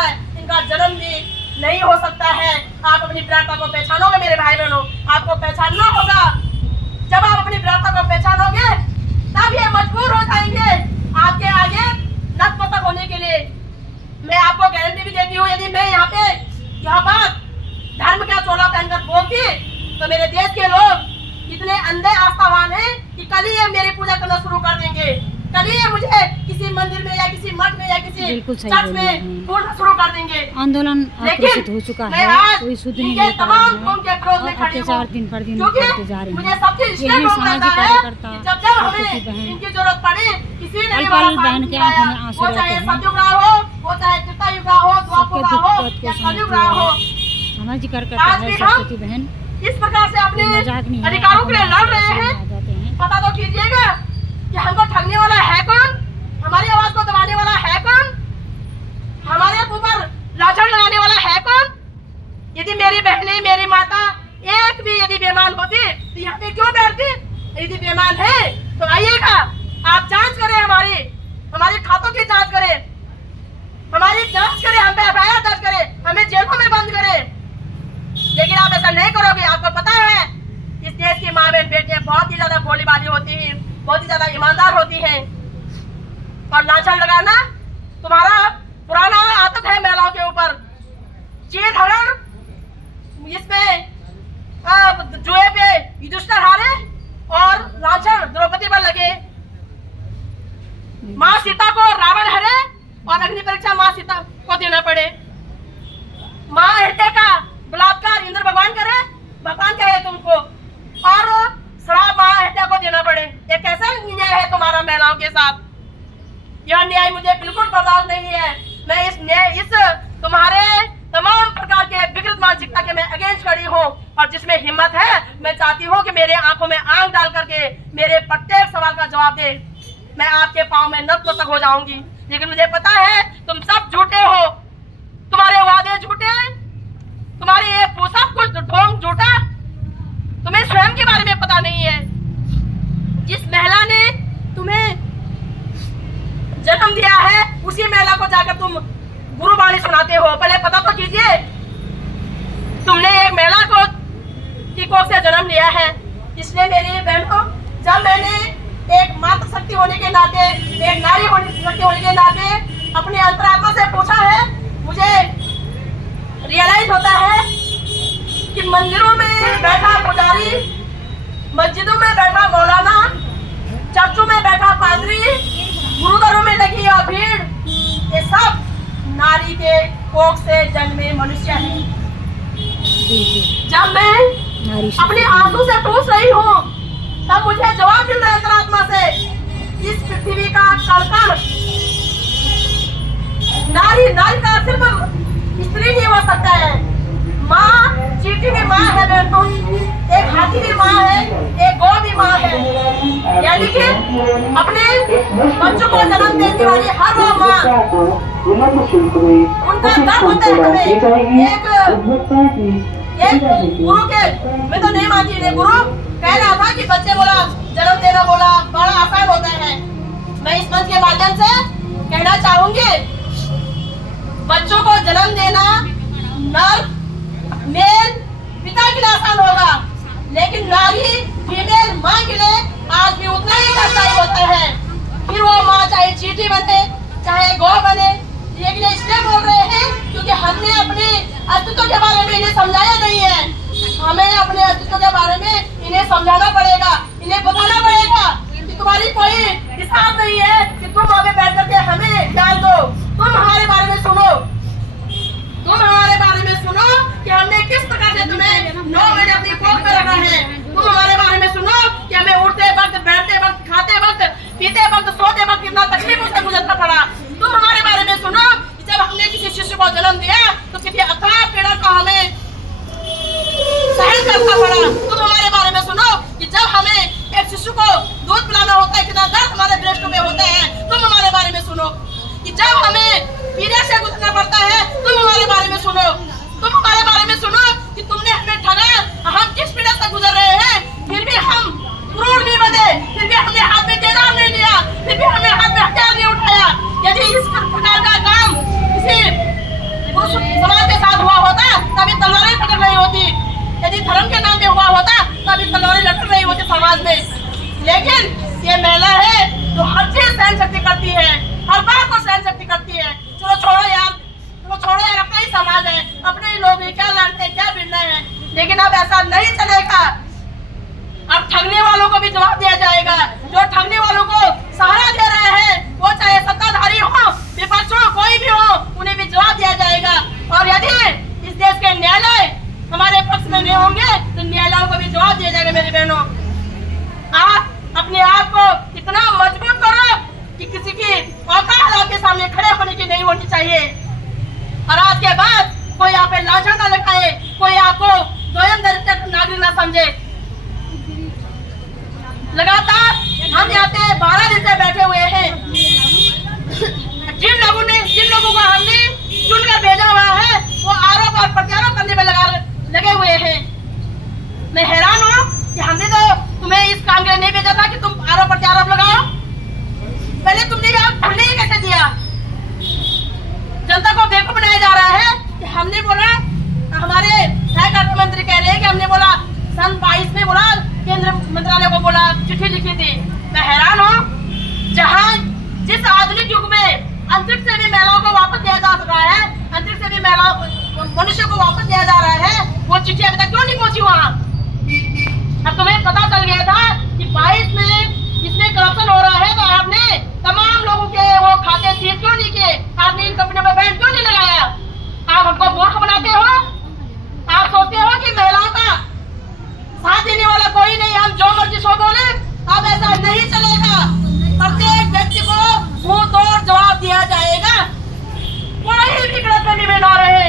है इनका जन्म भी नहीं हो सकता है। आप अपनी वीरता को पहचानोगे मेरे भाई बहनों, आपको पहचानना होगा। जब आप अपनी वीरता को पहचानोगे तब ये मजबूर हो जाएंगे आपके आगे नतमस्तक होने के लिए। मैं आपको गारंटी भी देती हूँ, यदि मैं यहाँ पे यह बात धर्म का चोला पहनकर बोलती तो मेरे देश के लोग इतने अंधे आस्थावान हैं कि कल ही ये मेरी पूजा करना शुरू कर देंगे, कल ही ये मुझे किसी मंदिर में या किसी मठ में या किसी चर्च में पूजा शुरू कर देंगे। आंदोलन आक्रोशित हो चुका है, कोई सुध नहीं ले पा रहा है और अत्याचार दिन पर दिन बढ़ते जा रहे हैं। यही सामाजिक कार्यकर्ता सरस्वती बहन इनकी जरूरत पड़े किसी ने पल बहन के आंखों में आंसू रहते हैं। सतयुग हो, वो चाहे त्रेता युग हो, द्वापर हो या कलयुग हो, सामाजिक कार्यकर्ता है सरस्वती बहन। इस प्रकार से अपने अधिकारों के लिए लड़ रहे हैं। पता तो कीजिएगा कि हमको ठगने वाला है कौन, हमारी आवाज को दबाने वाला है कौन, हमारे ऊपर लाछन लगाने वाला है कौन। यदि मेरी बहनें, मेरी माता एक भी यदि बेईमान होती तो यहाँ पे क्यों बैठती? यदि बेईमान है तो आइएगा, आप जांच करें, हमारे खातों की जांच करें, हमारी जांच करें, हम पे एफआईआर दर्ज करें, हमें जेलों में बंद करें। लेकिन आप ऐसा नहीं करोगे। आपको पता है इस देश की माँ बहन बेटियां बहुत ही ज्यादा भोली भाली होती है, बहुत ही ज्यादा ईमानदार होती है। और लाछन लगाना तुम्हारा पुराना आदत है महिलाओं के ऊपर। चीर हरण, इसमें जुए पे युधिष्ठिर हारे और लाछन द्रौपदी पर लगे। माँ सीता को रावण हरे और अग्नि परीक्षा माँ सीता को देना पड़े। माँ हत्या का बलात्कार इंद्र भगवान करे, भगवान कहे तुमको, और श्राप माँ हत्या को देना पड़े। ये कैसा न्याय है तुम्हारा महिलाओं के साथ? यह न्याय मुझे बिल्कुल बर्दाश्त नहीं है। मैं इस तुम्हारे तमाम प्रकार के विकृत मानसिकता के मैं अगेंस्ट खड़ी हूँ। और जिसमें हिम्मत है मैं चाहती हूँ कि मेरे आंखों में आंख डाल करके मेरे प्रत्येक सवाल का जवाब दे। मैं आपके पाँव में नतमस्तक हो जाऊंगी। लेकिन मुझे पता है तुम सब झूठे हो, तुम्हारे वादे झूठे, तुम्हारी ये सब कुछ ढोंग झूठा, तुम्हें स्वयं के बारे में पता नहीं है। जिस महिला ने तुम्हें जन्म दिया है उसी महिला को जाकर तुम गुरुबाणी सुनाते हो। पहले पता तो कीजिए, तुमने एक महिला को की कोख से जन्म लिया है। इसलिए मेरी बहनों, जब मैंने एक मातृशक्ति होने के नाते, एक नारी शक्ति होने के नाते अपनी अंतरात्मा से पूछा है, मुझे रियलाइज होता है कि मंदिरों में बैठा पुजारी, मस्जिदों में बैठा मौलाना, चर्चों में बैठा पादरी, गुरुद्वारों में लगी यह भीड़, ये सब नारी के कोख से जन्मे मनुष्य हैं। जब मैं अपने आंसू से पूछ रही हूँ तब मुझे जवाब मिल रहा है अंतरात्मा से, इस पृथ्वी का कण-कण नारी का सिर्फ स्त्री नहीं हो सकता है। माँ चींटी भी माँ है बेटों, एक हाथी भी माँ है, एक गौ भी माँ है। यानी कि अपने बच्चों को जन्म देने वाली हर वो माँ, उनका दर्द होता है हमें। एक गुरु के, मैं तो नहीं मानती, ने गुरु कह रहा था कि बच्चे बोला जन्म देना बोला बड़ा आसान होता है। मैं इस मंच के माध्यम से कहना चाहूंगी, बच्चों को जन्म देना नर मेल पिता के लिए आसान होगा, लेकिन नारी फीमेल माँ के लिए आज भी उतना ही कठिनाई होता है। फिर वो माँ चाहे चींटी बने चाहे गौ बने। लेकिन इसलिए बोल रहे हैं क्योंकि हमने अपने अस्तित्व के बारे में इन्हें समझाया नहीं है। हमें अपने अस्तित्व के बारे में इन्हें समझाना पड़ेगा, इन्हें बताना पड़ेगा कि तुम्हारी कोई हिसाब नहीं है कि तुम आगे बैठ करके हमें ज्ञान दो। तुम हमारे बारे में सुनो, तुम हमारे बारे में सुनो कि हमने किस प्रकार से तुम्हें 9 महीने अपनी कोख में रखा है। तुम हमारे बारे में सुनो कि हमें उठते वक्त, बैठते वक्त, खाते वक्त, पीते वक्त, सोते वक्त कितना तकलीफों से गुजरना पड़ा। तुम हमारे बारे में सुनो कि जब हमने किसी शिशु को जन्म दिया तो कितनी अथाह पीड़ा का हमें सहन करना पड़ा। तुम हमारे बारे में सुनो कि जब हमें एक शिशु को दूध पिलाना होता है कितना दर्द हमारे ब्रेस्ट में होता है। तुम हमारे बारे में सुनो कि जब हमें पीड़े से गुजरना पड़ता है। तुम हमारे बारे में सुनो, तुम हमारे बारे में सुनो कि तुमने हमें ठगा, हम किस पीड़ा से गुजर रहे हैं, फिर भी हम क्रूर नहीं बने, फिर भी हमने हाथ में तेजाब नहीं लिया, फिर भी हमने हाथ में हथियार नहीं उठाया। यदि इस प्रकार का काम किसी लेकिन ये महिला है जो हर चीज सहन शक्ति करती है, हर बात को सहन शक्ति करती है। चलो छोड़ो यार, अपना ही समाज है, अपने ही लोग हैं, क्या लड़ते हैं, क्या भिड़ना है। लेकिन अब ऐसा नहीं चलेगा। अब ठगने वालों को भी जवाब दिया जाएगा। जो ठगने वालों को सहारा दे रहे हैं, वो चाहे सत्ताधारी हो, विपक्ष हो, कोई भी हो, उन्हें भी जवाब दिया जाएगा। और यदि इस देश के न्यायालय हमारे पक्ष में नहीं होंगे तो न्यायालयों को भी जवाब दिया जाएगा। मेरी बहनों, आप अपने आप को इतना मजबूत करो कि किसी की औकात आपके सामने खड़े होने की नहीं होनी चाहिए। और आज के बाद कोई आप पे लांछन न लगाए, कोई आपको स्वयं नागरिक न समझे। लगातार हम यहाँ पे 12 दिन से बैठे हुए हैं। जिन लोगों को हमने चुनकर भेजा हुआ है वो आरोप और प्रत्यारोप करने में लगे हुए हैं। मैं हैरान हूँ कि हमने तो तुम्हें इस काम के लिए नहीं भेजा था कि तुम आरोप प्रत्यारोप लगाओ। पहले तुमने खुलने ही कैसे दिया? जनता को बेवकूफ बनाया जा रहा है कि हमने बोला, हमारे सहायक अर्थ मंत्री कह रहे हैं कि हमने बोला सन 22 में बोला, केंद्र मंत्रालय को बोला, चिट्ठी लिखी थी। मैं हैरान हूँ, जहाँ जिस आधुनिक युग में अंतरिक्ष से भी महिलाओं को वापस दिया जा रहा है, अंतरिक्ष से भी मनुष्य को वापस दिया जा रहा है, वो चिट्ठी अभी तक क्यों नहीं पहुंची वहाँ? अब तुम्हें पता चल गया था कि 22 में इसमें करप्शन हो रहा है, तो आपने तमाम लोगों के वो खाते सीज क्यों नहीं किए? आपने इन कंपनियों पर बैन क्यों नहीं लगाया? आप हमको मूर्ख बनाते हो। आप सोचते हो कि महिलाओं का साथ देने वाला कोई नहीं, हम जो मर्जी सो बोले। अब ऐसा नहीं चलेगा। प्रत्येक व्यक्ति को मुंह तोड़ जवाब दिया जाएगा। कोई भी गलतफहमी में न रहे।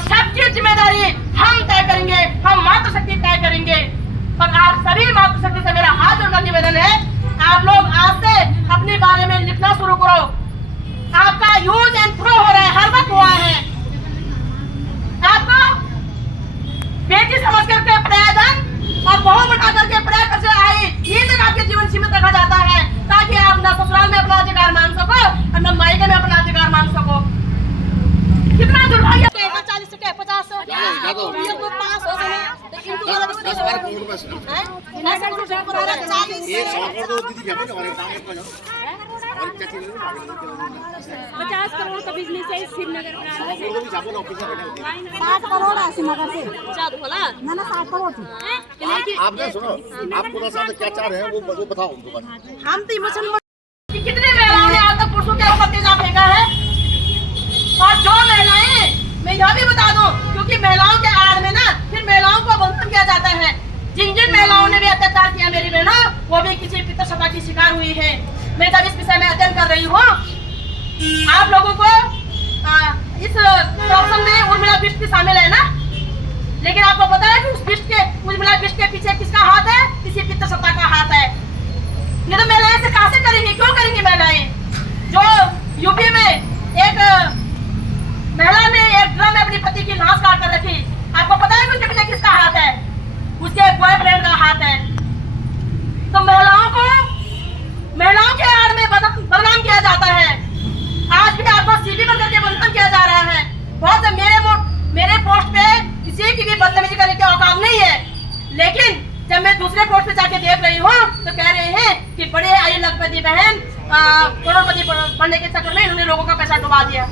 सबकी जिम्मेदारी हम तय करेंगे, हम मातृशक्ति तय करेंगे। और आप सभी मातृशक्ति से मेरा हाथ जोड़कर निवेदन है, आप लोग आज से अपने बारे में लिखना शुरू करो। आपका यूज एंड थ्रो हो रहा है, हर वक्त हुआ है। आपको बेटी समझ करके प्रयाधन और बहू बना करके प्रयाग कर से आई, ये तक आपके जीवन सीमित रखा जाता है, ताकि आप न ससुराल में अपना अधिकार मांग सको और न मायके में अपना अधिकार मांग सको। कितना दुर्भाग्य! 40 के 50 50 करोड़ का बिजनेस है श्रीनगर में। 60 करोड़ है श्रीनगर से। ना 60 करोड़ थी। आपने सुनो, आपको साथ क्या चाह रहे हैं वो बताओ उनको। हम तो इमोशन कितने महिलाओं ने आज तक पुरुषों के ऊपर तेजाब फेंका है। और जो महिलाएं, मैं यह भी बता दूं, क्योंकि महिलाओं के आड़ में ना फिर महिलाओं को बंधन किया जाता है। जिन महिलाओं ने भी अत्याचार किया मेरी बहनों, वो भी किसी पितृसत्ता की शिकार हुई है। मैं जब इस विषय में अध्ययन कर रही हूँ, आप लोगों को इस प्रॉब्लम में उर्मिला बिष्ट भी शामिल है ना, लेकिन आपको पता है कि उर्मिला बिष्ट के पीछे किसका हाथ है? किसी पितृसत्ता का हाथ है। ये तो महिलाएं से कहां से करेंगी? क्यों करेंगी महिलाएं? जो यूपी में एक महिला ने एक ड्रम में अपनी पति की लाश काट कर रखी, आपको पता है कि उसके पीछे किसका हाथ है? उसके बॉयफ्रेंड का हाथ है। तो महिलाओं के आड़ में बदनाम किया जाता है। आज भी आपको सीढ़ी बंद करके बंधन किया जा रहा है। बहुत मेरे पोस्ट पे किसी की भी बदतमीजी करने की औकात नहीं है, लेकिन जब मैं दूसरे पोस्ट पे जाके देख रही हूँ तो कह रहे हैं कि बड़े आई लखपति बहन करोड़पति बनने के चक्कर में इन्होंने लोगों का पैसा डुबा दिया।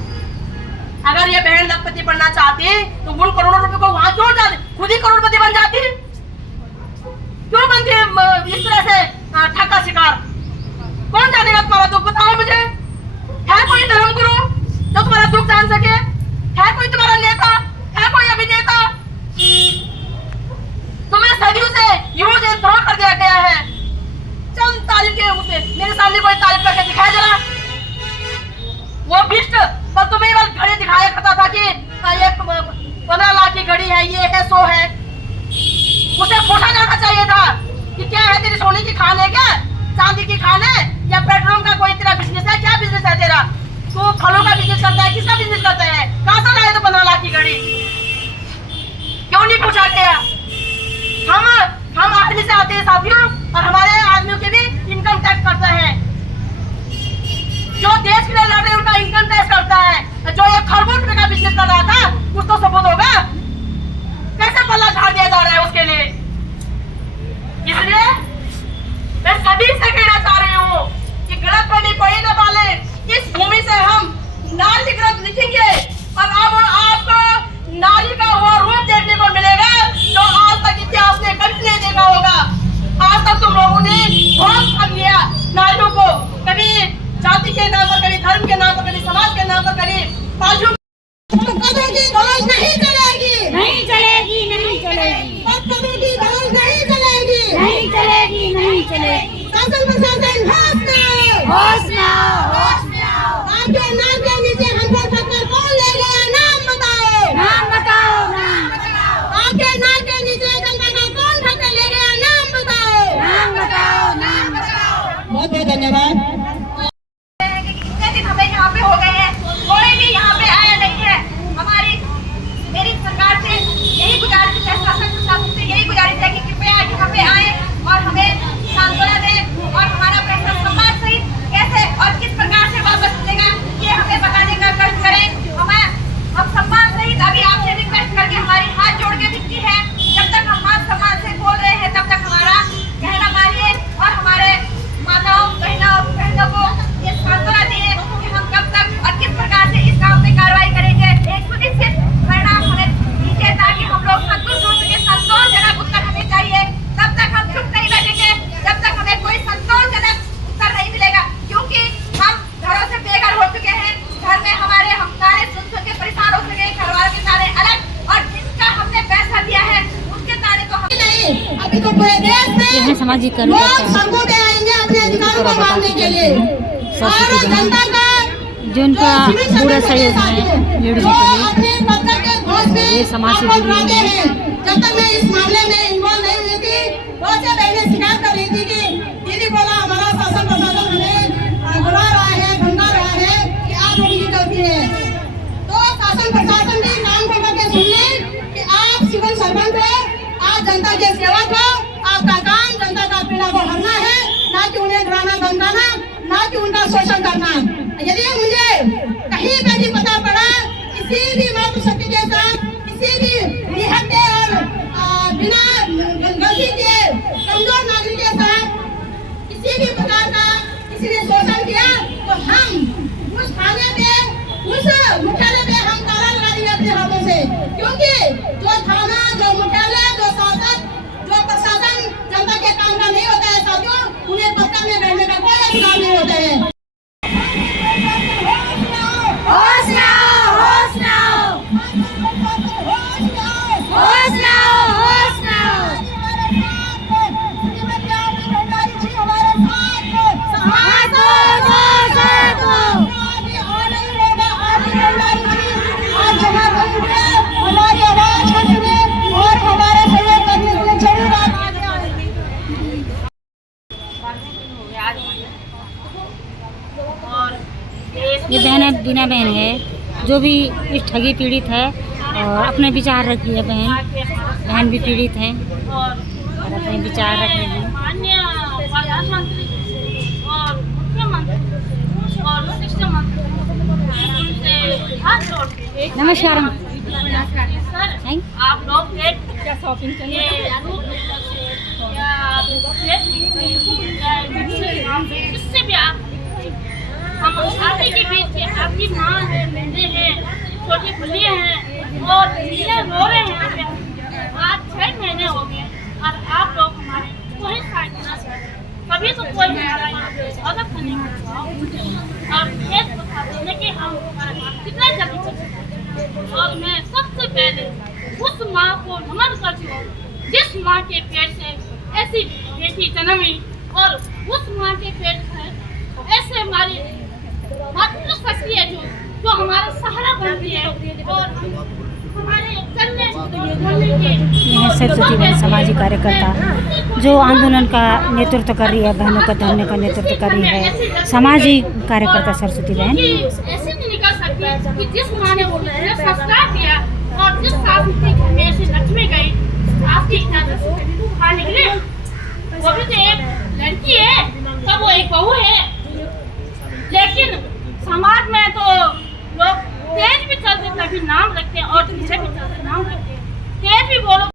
अगर ये बहन लखपति बनना चाहती तो उन करोड़ों रुपए को वहां क्यों जाती? खुद ही करोड़पति बन जाती। क्यों बनती इस तरह से ठग का शिकार? कौन जानेगा तुम्हारा दुख? बताओ मुझे। है कोई धर्मगुरु जो तुम्हारा दुख जान सके? है कोई तुम्हारा नेता? है कोई अभिनेता? तुम्हें सदियों से यूज एंड थ्रो कर दिया गया है। चंद तारीफ के ऊपर मेरे सामने कोई तारीफ करके दिखाया जरा। वो बिष्ट पर तुम्हें बस घड़ी दिखाया करता था कि ये 15 लाख की घड़ी है, ये है, सो है। उसे पूछा जाना चाहिए था कि क्या है तेरी सोने की खान है, क्या चांदी की खान है, या पेट्रोल का कोई तेरा बिजनेस है? क्या बिजनेस है तेरा? तू फलों का बिजनेस करता है? किसका बिजनेस करता है? कहां से लाए तो 15 लाख की घड़ी? क्यों नहीं पूछा गया? हम आदमी से आते हैं साथियों, और हमारे आदमियों के भी इनकम टैक्स करते हैं। जो देश के लिए लड़ रहे हैं उनका इनकम टैक्स करता है। जो एक खरबों रुपए का बिजनेस कर रहा था, कुछ तो सबूत होगा। कैसे पल्ला झाड़ दिया जा रहा है उसके लिए? इसलिए बहुत ठग लिया नारियों को, कभी जाति के नाम पर, कभी धर्म के नाम पर, कभी समाज के नाम पर, कभी बाजू की दौड़ नहीं चलेगी, नहीं चलेगी, नहीं चलेगी, की दौड़ नहीं चलेगी, नहीं चलेगी, नहीं चलेगी। शासन प्रशासन होश में आओ। आपके नाम के नीचे हमको ठक्कर कौन ले गया, नाम बताओ, नाम बताओ, नाम बताओ, आपके नाम के नीचे जनता का कौन ठक्कर ले गया, नाम बताओ, नाम बताओ, नाम बताओ। बहुत बहुत धन्यवाद। इतने दिन हमें यहाँ पे हो गए हैं, कोई भी यहाँ पे आया नहीं है। मेरी सरकार से यही गुजारिश है, शासन प्रशासन से यही गुजारिश है कि कृपया यहाँ पे आए और हमें सांत्वना दें और हमारा पैसा सम्मान सहित कैसे और किस प्रकार से वापस मिलेगा ये हमें बताने का कष्ट करें। हम सम्मान सहित अभी आपसे रिक्वेस्ट करके हमारी हाथ जोड़ के विनती है, जब तक हम मान सम्मान से बोल रहे हैं तब तक हमारा कहना मानिए और हमारे माताओं बहनों को ये सांत्वना दिए कि हम कब तक और किस प्रकार से इस काम पे कार्रवाई करेंगे। एक सुनिश्चित परिणाम हमें दीजिए ताकि हम लोग संतुष्ट हो सके। संतोषजनक उत्तर हमें चाहिए, तब तक हम चुप नहीं बैठेंगे जब तक हमें कोई संतोषजनक उत्तर नहीं मिलेगा, क्योंकि हम घरों से बेघर हो चुके हैं। घर में हमारे हम गाने सुन के परेशान हो चुके हैं, घर वालों के गाने अलग और जिसका हमने पैसा दिया है उसके गाने तो हम नहीं। अभी तो पूरे देश में यह सामाजिक लोग संघों में आएंगे अपने अधिकारों को मांगने के लिए और जनता का जो उनका पूरा सहयोग है लेडीज जो के लिए, अपने पत्र के घोष में ये समाज से आपको जुड़ी हुई बुलाते है। हैं। जब तक मैं इस मामले में इन्वॉल्व नहीं हुई थी, बहुत से बहनें शिकायत कर रही थी कि दीदी बोला हमारा शासन प्रशासन हमें बुला रहा है, धमका रहा है कि आप लोगों की गलती है। तो शासन प्रशासन भी काम करके सुन ले कि आप सिविल सर्वेंट हो, आप जनता के सेवक हो, आपका काम जनता का पीड़ा को हरना है, ना कि उन्हें डराना धमकाना, ना कि उनका शोषण करना। यदि मुझे कहीं पे भी पता पड़ा किसी भी मातृशक्ति के साथ, किसी भी निहत्थे और बिना गलती के कमजोर नागरिक के साथ किसी भी प्रकार का किसी ने शोषण किया तो हम उस थाने पे, उस मुख्यालय पे हम ताला लगा देंगे अपने हाथों से, क्योंकि जो थाना, जो मुख्यालय, जो शासन, जो प्रशासन जनता के काम का नहीं होता है साथियों, उन्हें पत्ता में बैठने का कोई अधिकार नहीं होता है। होश में आओ, होश में आओ, होश में आओ, होश में आओ। साथ दो, साथ दो। हमारी आवाज सुनिए और हमारे सहयोग करने के लिए जरूर आगे आइए। ये बहन बीना बहन है जो भी इस ठगी पीड़ित है और अपने विचार रखी है। बहन भी पीड़ित है और अपने विचार रख रही है। माननीय प्रधानमंत्री और मुख्यमंत्री और शिक्षा मंत्री उनसे हाथ जोड़ के नमस्कार। सर, आप लोग क्या शॉपिंग जिससे भी आप हम शादी के बीच आपकी माँ है, बहने हैं, छोटी बुलियाँ हैं और ये रो रहे हैं। आज 6 महीने हो गए और आप लोग हमारे कोई साथ कभी तो कोई हमारा यहाँ पे स्वागत नहीं करता और ये बताते हैं कि हम कितना जल्दी चल सकते हैं। और मैं सबसे पहले उस माँ को नमन करती हूँ जिस माँ के पेट से ऐसी बेटी जन्मी और उस माँ के पेट से ऐसे हमारी मातृशक्ति है जो हमारा सहारा बनती है और हमारे चलने यह सरस्वती बहन सामाजिक कार्यकर्ता जो आंदोलन का नेतृत्व कर रही है, बहनों का धरने का नेतृत्व कर रही है, सामाजिक कार्यकर्ता सरस्वती बहन। ऐसे नहीं निकल सकती कि जिस माँ ने मुझे संस्कार दिया और जिस सास के घर में ऐसी लक्ष्मी गई, आपकी इजाजत से बाहर निकले, वो भी तो एक लड़की है, तब वो एक बहू है। लेकिन समाज में तो लोग तेज भी चलते तभी नाम रखते हैं और पीछे भी चलते नाम रखते हैं। तेज भी बोलो